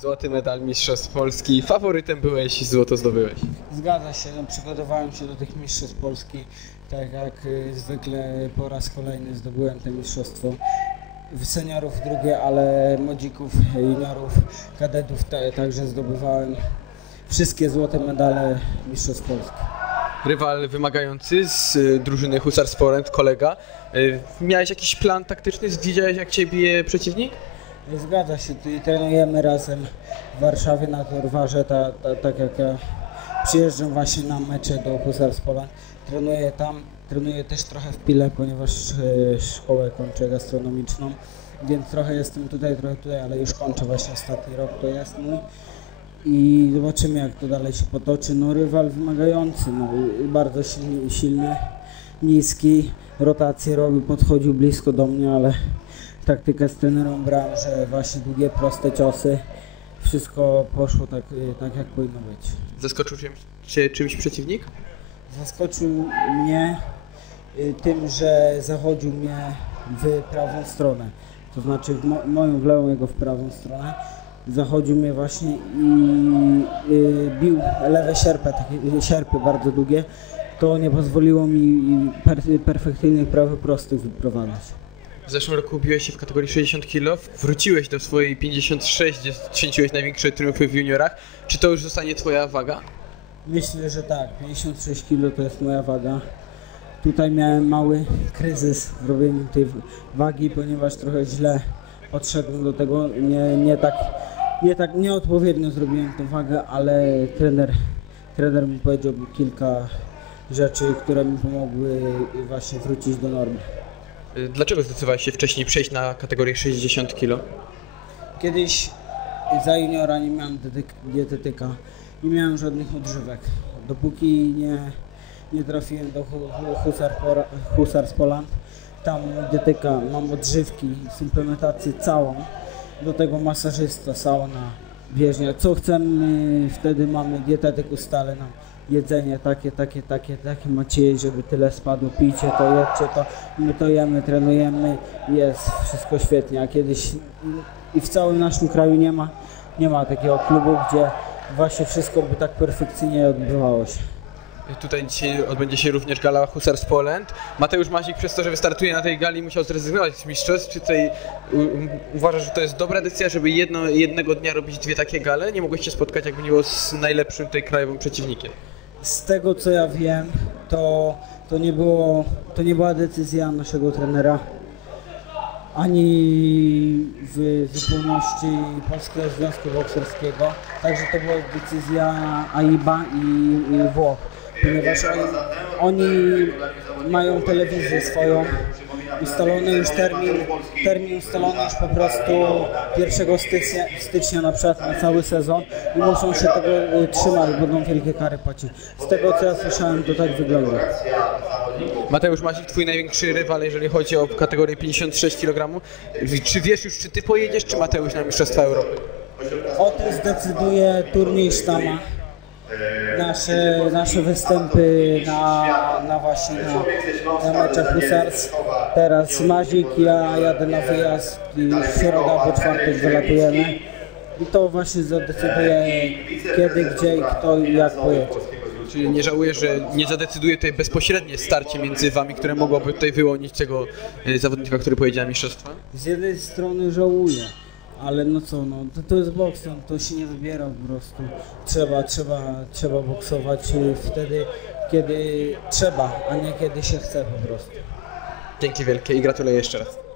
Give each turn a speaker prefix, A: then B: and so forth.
A: Złoty medal Mistrzostw Polski. Faworytem byłeś, złoto zdobyłeś.
B: Zgadza się, no, przygotowałem się do tych mistrzostw Polski, tak jak y, zwykle po raz kolejny zdobyłem te mistrzostwo. W seniorów drugie, ale młodzików, juniorów, kadetów te, także zdobywałem wszystkie złote medale mistrzostw Polski.
A: Rywal wymagający z y, drużyny Husar Sporent, kolega. Y, Miałeś jakiś plan taktyczny? Widziałeś jak cię bije przeciwnik?
B: Zgadza się, i trenujemy razem w Warszawie na Torwarze, ta, ta, tak jak ja przyjeżdżam właśnie na mecze do Husars Poland. Trenuję tam, trenuję też trochę w Pile, ponieważ e, szkołę kończę gastronomiczną, więc trochę jestem tutaj, trochę tutaj, ale już kończę właśnie ostatni rok, to jest mój. I zobaczymy jak to dalej się potoczy. No rywal wymagający, no, bardzo silny, silny, niski, rotację robił, podchodził blisko do mnie, ale taktykę z brałem, że właśnie długie, proste ciosy. Wszystko poszło tak, y, tak jak powinno być.
A: Zaskoczył cię- cię czymś przeciwnik?
B: Zaskoczył mnie y, tym, że zachodził mnie w prawą stronę. To znaczy w mo- moją w lewą, jego w prawą stronę. Zachodził mnie właśnie i y, bił lewe sierpy, takie sierpy bardzo długie. To nie pozwoliło mi per, perfekcyjnych prawych prostych wyprowadzać.
A: W zeszłym roku biłeś się w kategorii 60 kg, wróciłeś do swojej 56, gdzie święciłeś największe triumfy w juniorach. Czy to już zostanie twoja waga?
B: Myślę, że tak. 56 kg to jest moja waga. Tutaj miałem mały kryzys w robieniu tej wagi, ponieważ trochę źle podszedłem do tego. Nie, nie tak, nie tak nieodpowiednio zrobiłem tę wagę, ale trener, trener mi powiedział kilka rzeczy, które mi pomogły właśnie wrócić do normy.
A: Y, Dlaczego zdecydowałeś się wcześniej przejść na kategorię 60 kg?
B: Kiedyś za juniora nie miałem dietetyka, nie miałem żadnych odżywek. Dopóki nie, nie trafiłem do Hu- Hu- Husar, Husars Poland, tam dietyka, mam odżywki, suplementację całą, do tego masażysta, sauna, bieżnia. Co chcemy, wtedy mamy dietetyk ustale nam jedzenie takie, takie, takie, takie macie żeby tyle spadło, pijcie to, jedźcie to, my to jemy, trenujemy, jest wszystko świetnie, a kiedyś i w całym naszym kraju nie ma, nie ma takiego klubu, gdzie właśnie wszystko by tak perfekcyjnie odbywało się.
A: Tutaj dzisiaj odbędzie się również gala Husars Poland. Mateusz Mazik przez to, że wystartuje na tej gali musiał zrezygnować z mistrzostw. Czy tutaj uważasz, że to jest dobra decyzja, żeby jedno, jednego dnia robić dwie takie gale? Nie mogłeś się spotkać jakby nie było z najlepszym tutaj krajowym przeciwnikiem.
B: Z tego co ja wiem, to, to, nie, było, to nie była decyzja naszego trenera, ani w zupełności Polskiego Związku Bokserskiego, także to była decyzja AIBA i, i Włoch, ponieważ oni, oni mają telewizję swoją, ustalony już termin, termin ustalony już po prostu 1 stycznia, stycznia na przykład na cały sezon i muszą się tego y, trzymać, będą wielkie kary płacić. Z tego co ja słyszałem, to tak wygląda.
A: Mateusz Mazik, twój największy rywal, jeżeli chodzi o kategorię 56 kg. Czy wiesz już, czy ty pojedziesz, czy Mateusz na Mistrzostwa Europy?
B: O tym zdecyduje turniej Sztama. Nasze, nasze występy na, na właśnie na, na meczach Husars. Teraz Mazik, ja jadę na wyjazd i w środę albo czwartek wylatujemy. I to właśnie zadecyduje kiedy, gdzie i kto i jak pojedzie.
A: Czy nie żałujesz, że nie zadecyduje tutaj bezpośrednie starcie między wami, które mogłoby tutaj wyłonić tego y, zawodnika, który pojedzie na Mistrzostwa?
B: Z jednej strony żałuję, ale no co, no to, to jest boks, no, to się nie wybiera po prostu. Trzeba, trzeba, trzeba boksować wtedy, kiedy trzeba, a nie kiedy się chce po prostu.
A: Dzięki wielkie i gratuluję jeszcze raz.